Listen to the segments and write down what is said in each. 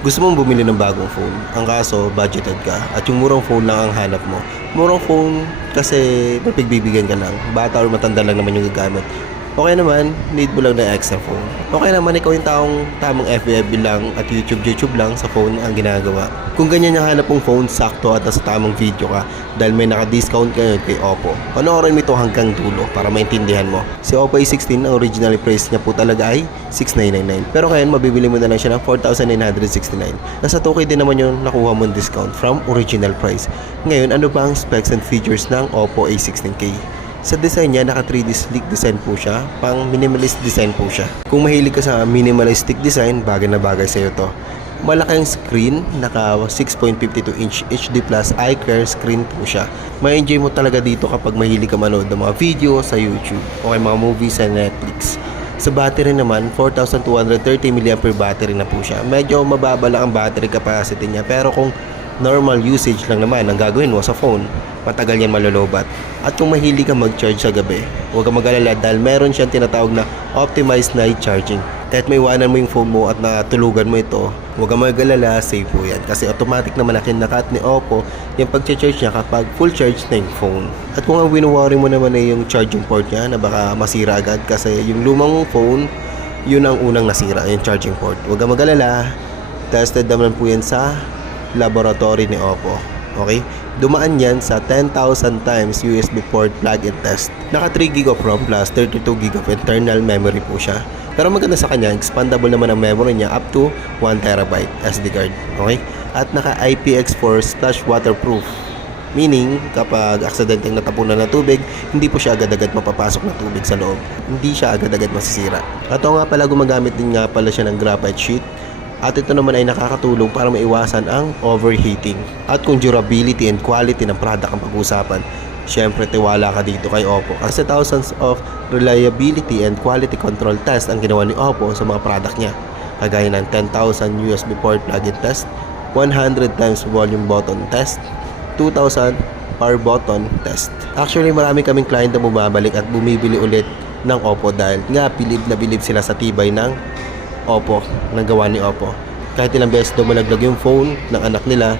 Gusto mong bumili ng bagong phone, ang kaso budgeted ka at yung murang phone lang ang hanap mo. Murang phone kasi mapigbibigyan ka lang, bata or matanda lang naman yung gagamit. Okay naman, need mo lang ng extra phone. Okay naman, ikaw yung taong tamang FB lang at YouTube lang sa phone ang ginagawa. Kung ganyan yung hanap mong phone, sakto at nasa tamang video ka dahil may naka-discount kayo kay Oppo. Panoorin mo ito hanggang dulo para maintindihan mo. Si Oppo A16, ang original price niya po talaga ay 6,999. Pero ngayon, mabibili mo na lang siya ng 4,969. Nasa 2K din naman yung nakuha mong discount from original price. Ngayon, ano ba ang specs and features ng Oppo A16K? Sa design niya, naka 3D sleek design po siya, pang minimalist design po siya. Kung mahilig ka sa minimalistic design, bagay na bagay sa iyo to. Malaking screen, naka 6.52 inch HD plus eye-care screen po siya. Ma-enjoy mo talaga dito kapag mahilig ka manood ng mga video sa YouTube o mga movies sa Netflix. Sa battery naman, 4,230 mAh battery na po siya. Medyo mababa lang ang battery capacity niya, pero kung normal usage lang naman ang gagawin mo sa phone, matagal yan malolobat. At kung mahilig ka mag-charge sa gabi, huwag kang mag-alala dahil meron siyang tinatawag na optimized night charging. Kahit may iwanan mo yung phone mo at natulugan mo ito, huwag kang mag-alala, safe po yan. Kasi automatic naman na kinakat ni Oppo yung pag-charge niya kapag full charge na yung phone. At kung ang winuworry mo naman ay yung charging port niya na baka masira agad kasi yung lumang phone, yun ang unang nasira, yung charging port. Huwag kang mag-alala, tested naman po yan sa laboratory ni Oppo. Okay? Dumaan yan sa 10,000 times USB port plug-in test. Naka 3GB of RAM plus 32GB of internal memory po siya. Pero maganda sa kanya, expandable naman ang memory niya up to 1TB SD card. Okay? At naka IPX4 splash waterproof. Meaning, kapag aksidenteng natapunan ng tubig, hindi po siya agad-agad mapapasok ng tubig sa loob. Hindi siya agad-agad masisira. At nga pala, gumagamit din nga pala siya ng graphite sheet. At ito naman ay nakakatulong para maiwasan ang overheating. At kung durability and quality ng product ang pag-uusapan, syempre tiwala ka dito kay Oppo. Kasi thousands of reliability and quality control test ang ginawa ni Oppo sa mga product niya. Kagaya ng 10,000 USB port plug-in test, 100 times volume button test, 2,000 power button test. Actually, marami kaming client na bumabalik at bumibili ulit ng Oppo dahil nga bilib na bilib sila sa tibay ng Oppo, ng gawa ni Oppo. Kahit ilang beses daw malaglag yung phone ng anak nila,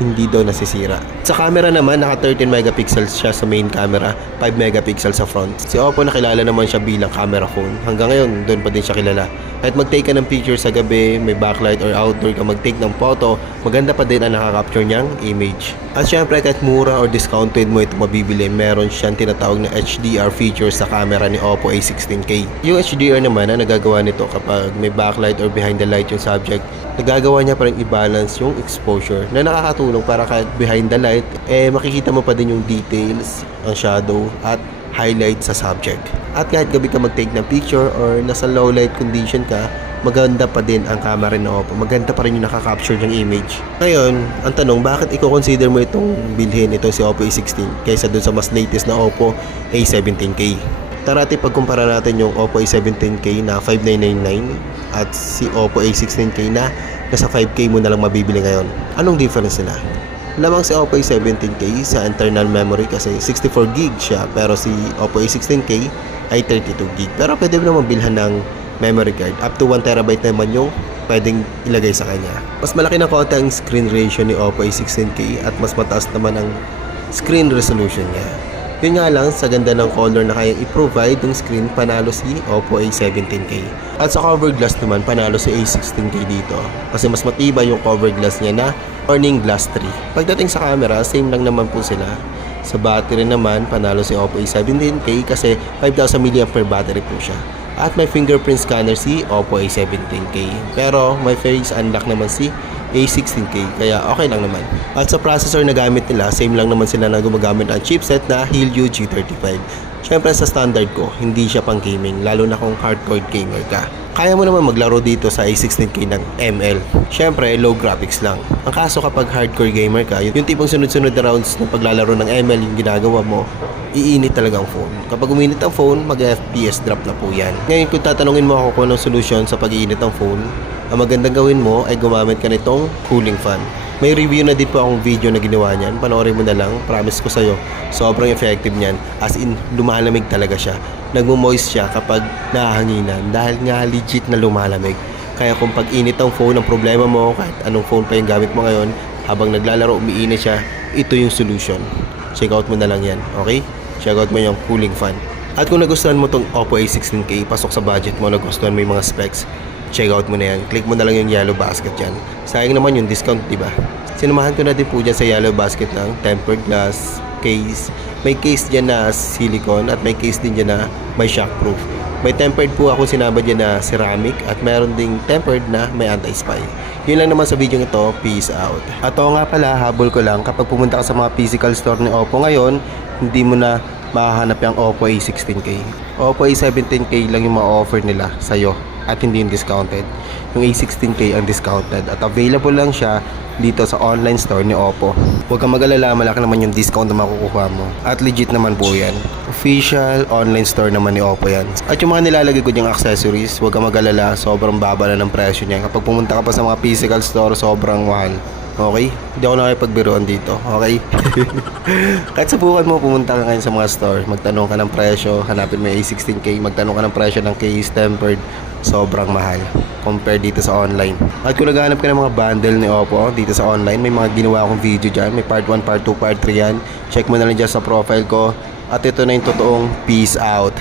hindi daw nasisira. Sa camera naman, naka 13 megapixels siya sa main camera, 5 megapixels sa front. Si Oppo nakilala naman siya bilang camera phone. Hanggang ngayon, doon pa din siya kilala. Kahit mag-take ka ng picture sa gabi, may backlight or outdoor ka mag-take ng photo, maganda pa din ang nakaka-capture niyang image. At syempre, kahit mura or discounted mo ito mabibili, meron siyang tinatawag na HDR features sa camera ni Oppo A16K. Yung HDR naman na nagagawa nito kapag may backlight or behind the light yung subject, nagagawa niya pa rin i-balance yung exposure na nakakatulong para kahit behind the light, makikita mo pa din yung details, ang shadow, at highlight sa subject. At kahit gabi ka mag-take ng picture or nasa low light condition ka, maganda pa din ang camera ng Oppo. Maganda pa rin yung nakaka-capture ng image. Ngayon, ang tanong, bakit i-consider mo itong bilhin ito si Oppo A16 kaysa dun sa mas latest na Oppo A17K? Tara natin pagkumpara natin yung Oppo A17K na 5,999 at si Oppo A16K na nasa 5K mo na lang mabibili ngayon. Anong difference nila? Lamang si Oppo A17K sa internal memory kasi 64GB siya, pero si Oppo A16K ay 32GB. Pero pwede mo naman bilhan ng memory card. Up to 1TB naman yung pwedeng ilagay sa kanya. Mas malaki na konti ang screen ratio ni Oppo A16K at mas mataas naman ang screen resolution niya. Yun nga lang, sa ganda ng color na kayang i-provide ng screen, panalo si Oppo A17K. At sa cover glass naman, panalo si A16K dito. Kasi mas matibay yung cover glass niya na Corning Glass 3. Pagdating sa camera, same lang naman po sila. Sa battery naman, panalo si Oppo A17K kasi 5,000 mAh battery po siya. At may fingerprint scanner si Oppo A17K. Pero may face unlock naman si A16K, kaya okay lang naman. At sa processor na gamit nila, same lang naman sila na gumagamit ang chipset na Helio G35. Syempre sa standard ko, hindi siya pang gaming, lalo na kung hardcore gamer ka. Kaya mo naman maglaro dito sa A16K ng ML. Syempre, low graphics lang. Ang kaso kapag hardcore gamer ka, yung tipong sunod-sunod na rounds ng paglalaro ng ML yung ginagawa mo, iinit talaga ang phone. Kapag uminit ang phone, mag-FPS drop na po yan. Ngayon kung tatanungin mo ako kung anong solusyon sa pag-iinit ng phone, ang magandang gawin mo ay gumamit ka nitong cooling fan. May review na din po akong video na ginawa niyan. Panoorin mo na lang. Promise ko sa'yo, sobrang effective niyan. As in, lumalamig talaga siya. Nagmo-moist siya kapag nahahanginan dahil nga legit na lumalamig. Kaya kung pag-init ang phone ang problema mo, kahit anong phone pa yung gamit mo ngayon, habang naglalaro, umiinit siya, ito yung solution. Check out mo na lang yan, okay? Check out mo yung cooling fan. At kung nagustuhan mo tong Oppo A16K, pasok sa budget mo, nagustuhan mo yung mga specs, check out mo na yan. Click mo na lang yung yellow basket dyan. Sayang naman yung discount, diba? Sinamahan ko na din po dyan sa yellow basket ng tempered glass case. May case dyan na silicone at may case din dyan na may shockproof. May tempered po ako sinama dyan na ceramic at meron ding tempered na may anti-spy. Yun lang naman sa video ito. Peace out. At oo nga pala, habol ko lang, kapag pumunta ka sa mga physical store ni Oppo ngayon, hindi mo na mahahanap yung Oppo A16K. Oppo A17K lang yung ma-offer nila sa'yo at hindi yung discounted. Yung A16K ang discounted at available lang siya dito sa online store ni Oppo. Huwag kang mag-alala, malaki naman yung discount na makukuha mo. At legit naman po yan. Official online store naman ni Oppo yan. At yung mga nilalagay ko yung accessories, huwag kang mag-alala, sobrang baba na ng presyo niya. Kapag pumunta ka pa sa mga physical store, sobrang mahal. Okay? Hindi ako nakipagbiruan dito. Okay? Kahit subukan mo, pumunta ka ngayon sa mga store, magtanong ka ng presyo, hanapin mo yung A16K, magtanong ka ng presyo ng case tempered, sobrang mahal compare dito sa online. At kung naghahanap ka ng mga bundle ni Oppo dito sa online, may mga ginawa akong video dyan. May part 1, part 2, part 3 yan. Check mo na lang dyan sa profile ko. At ito na yung totoong peace out.